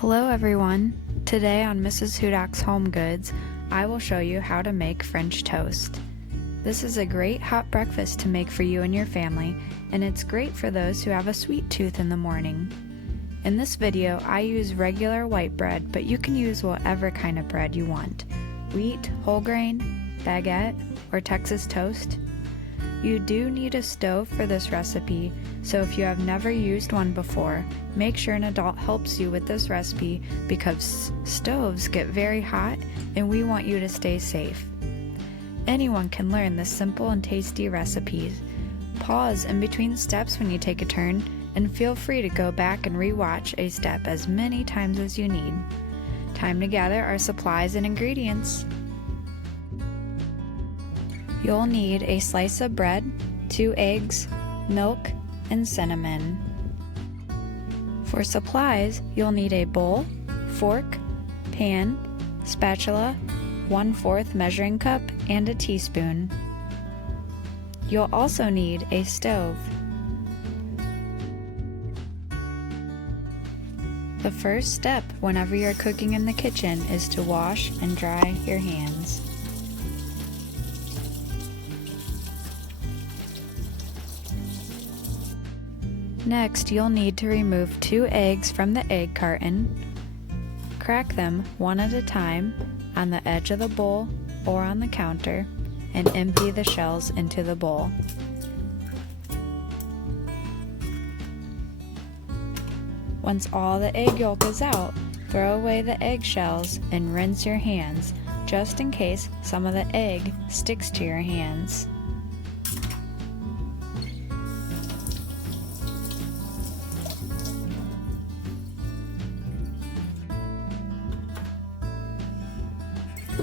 Hello everyone! Today on Mrs. Hudak's Home Goods, I will show you how to make French toast. This is a great hot breakfast to make for you and your family, and it's great for those who have a sweet tooth in the morning. In this video, I use regular white bread, but you can use whatever kind of bread you want. Wheat, whole grain, baguette, or Texas toast. You do need a stove for this recipe, so if you have never used one before, make sure an adult helps you with this recipe because stoves get very hot and we want you to stay safe. Anyone can learn this simple and tasty recipe. Pause in between steps when you take a turn and feel free to go back and re-watch a step as many times as you need. Time to gather our supplies and ingredients. You'll need a slice of bread, 2 eggs, milk, and cinnamon. For supplies, you'll need a bowl, fork, pan, spatula, 1/4 measuring cup, and a teaspoon. You'll also need a stove. The first step whenever you're cooking in the kitchen is to wash and dry your hands. Next, you'll need to remove 2 eggs from the egg carton. Crack them one at a time on the edge of the bowl or on the counter and empty the shells into the bowl. Once all the egg yolk is out, throw away the eggshells and rinse your hands, just in case some of the egg sticks to your hands.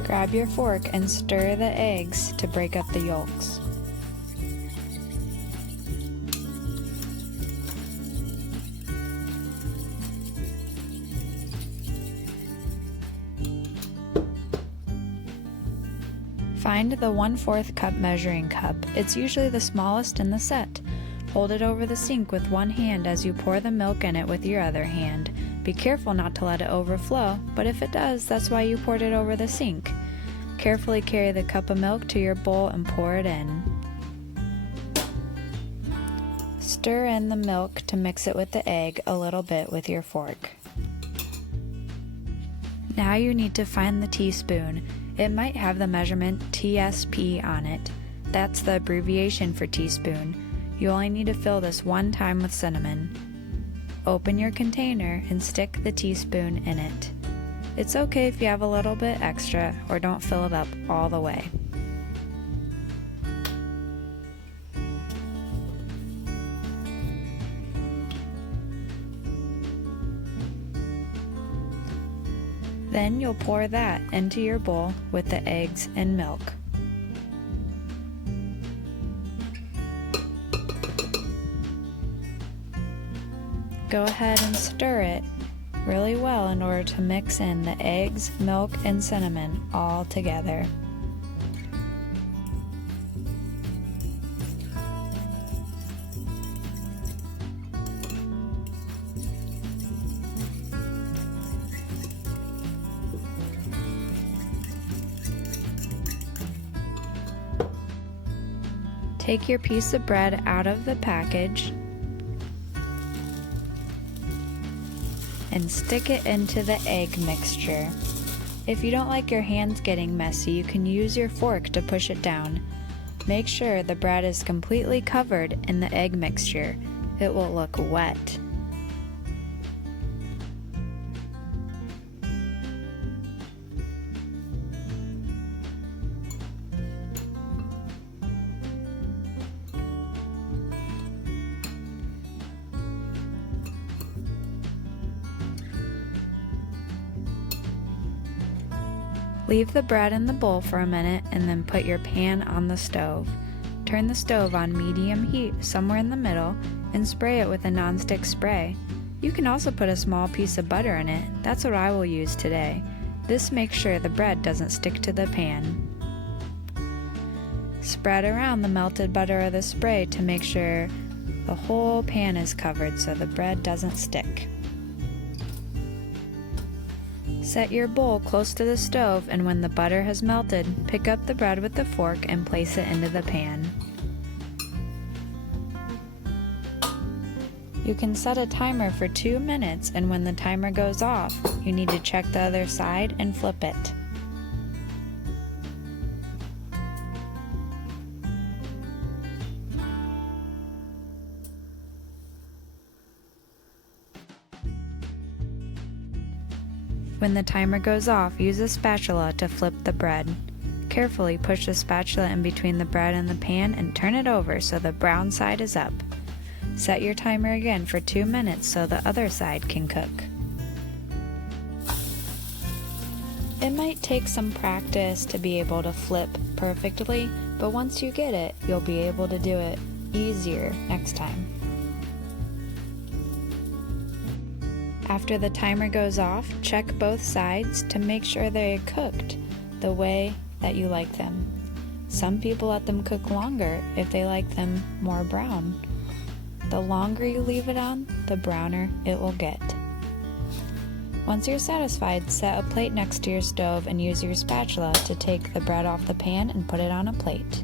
Grab your fork and stir the eggs to break up the yolks. Find the 1/4 cup measuring cup. It's usually the smallest in the set. Hold it over the sink with one hand as you pour the milk in it with your other hand. Be careful not to let it overflow, but if it does, that's why you poured it over the sink. Carefully carry the cup of milk to your bowl and pour it in. Stir in the milk to mix it with the egg a little bit with your fork. Now you need to find the teaspoon. It might have the measurement TSP on it. That's the abbreviation for teaspoon. You only need to fill this one time with cinnamon. Open your container and stick the teaspoon in it. It's okay if you have a little bit extra or don't fill it up all the way. Then you'll pour that into your bowl with the eggs and milk. Go ahead and stir it really well in order to mix in the eggs, milk, and cinnamon all together. Take your piece of bread out of the package and stick it into the egg mixture. If you don't like your hands getting messy, you can use your fork to push it down. Make sure the bread is completely covered in the egg mixture. It will look wet. Leave the bread in the bowl for a minute and then put your pan on the stove. Turn the stove on medium heat somewhere in the middle and spray it with a nonstick spray. You can also put a small piece of butter in it. That's what I will use today. This makes sure the bread doesn't stick to the pan. Spread around the melted butter or the spray to make sure the whole pan is covered so the bread doesn't stick. Set your bowl close to the stove, and when the butter has melted, pick up the bread with the fork and place it into the pan. You can set a timer for 2 minutes, and when the timer goes off, you need to check the other side and flip it. When the timer goes off, use a spatula to flip the bread. Carefully push the spatula in between the bread and the pan and turn it over so the brown side is up. Set your timer again for 2 minutes so the other side can cook. It might take some practice to be able to flip perfectly, but once you get it, you'll be able to do it easier next time. After the timer goes off, check both sides to make sure they're cooked the way that you like them. Some people let them cook longer if they like them more brown. The longer you leave it on, the browner it will get. Once you're satisfied, set a plate next to your stove and use your spatula to take the bread off the pan and put it on a plate.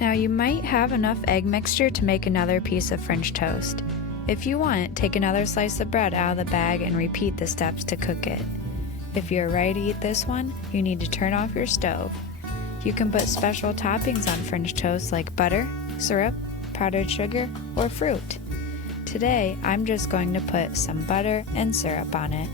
Now you might have enough egg mixture to make another piece of French toast. If you want, take another slice of bread out of the bag and repeat the steps to cook it. If you're ready to eat this one, you need to turn off your stove. You can put special toppings on French toast like butter, syrup, powdered sugar, or fruit. Today, I'm just going to put some butter and syrup on it.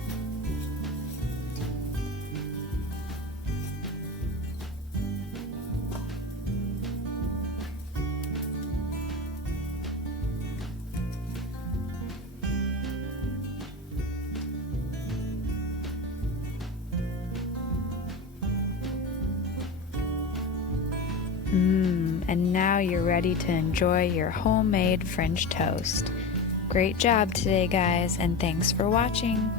And now you're ready to enjoy your homemade French toast. Great job today, guys, and thanks for watching.